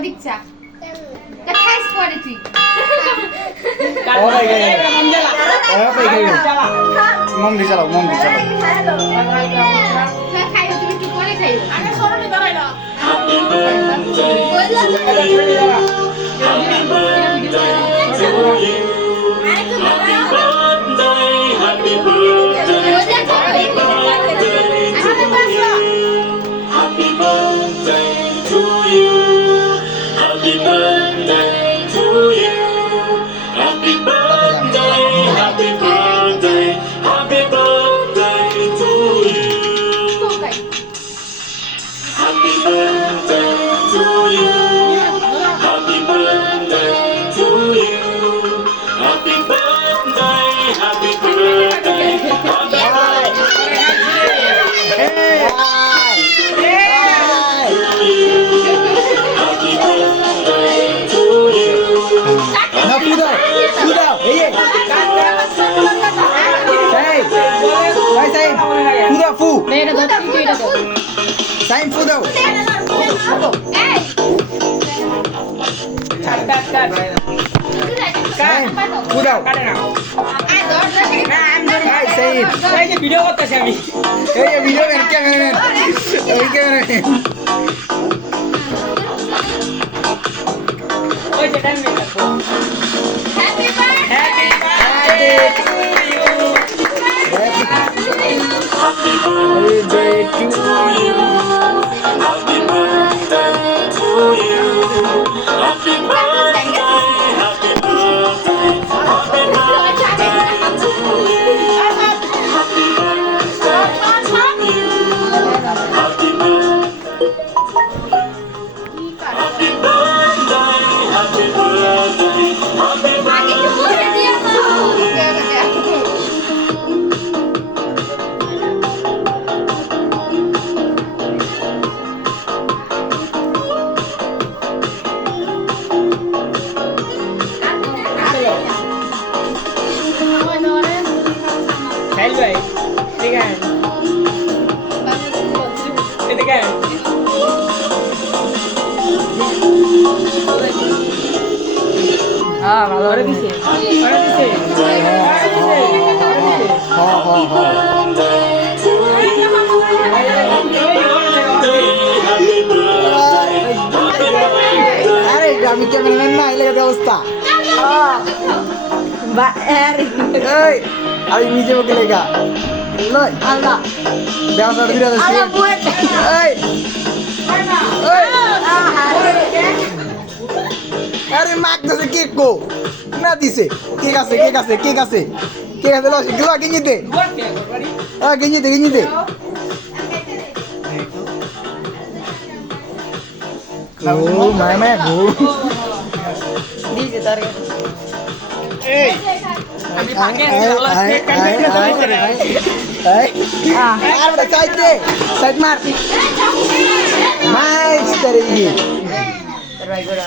দীক্ষা খাইস পরে তুই মম দি চালাও খাইও তুমি একটু পরে খাইও আগে সরণি দাঁড়াই না Sain fu daw. fu daw. এই যে ভিডিও করতেছি আমি এই যে ভিডিও এর ক্যামেরাম্যান ওই ক্যামেরাম্যান ওই যে টাইম মেকার হ্যাপি বার্থডে সাইল ভাই ঠিক আছে ঠিক আছে হ্যাঁ ভালো করে দিছে আরে আমি ক্যামেরাম্যান না এই লাগা অবস্থা এই আমি নিজে বকে লেগা লই আল্লাহ ব্যবসা বিরাজ আছে এই আরে মাক দছে কেক কো না দিছে কেক আছে লস গিলা গিনিতে গিনিতে ও মামা গো দিছে তার এই আমি পাকে আর বড় সাইড মার নাইস তেরে ভাই গোরা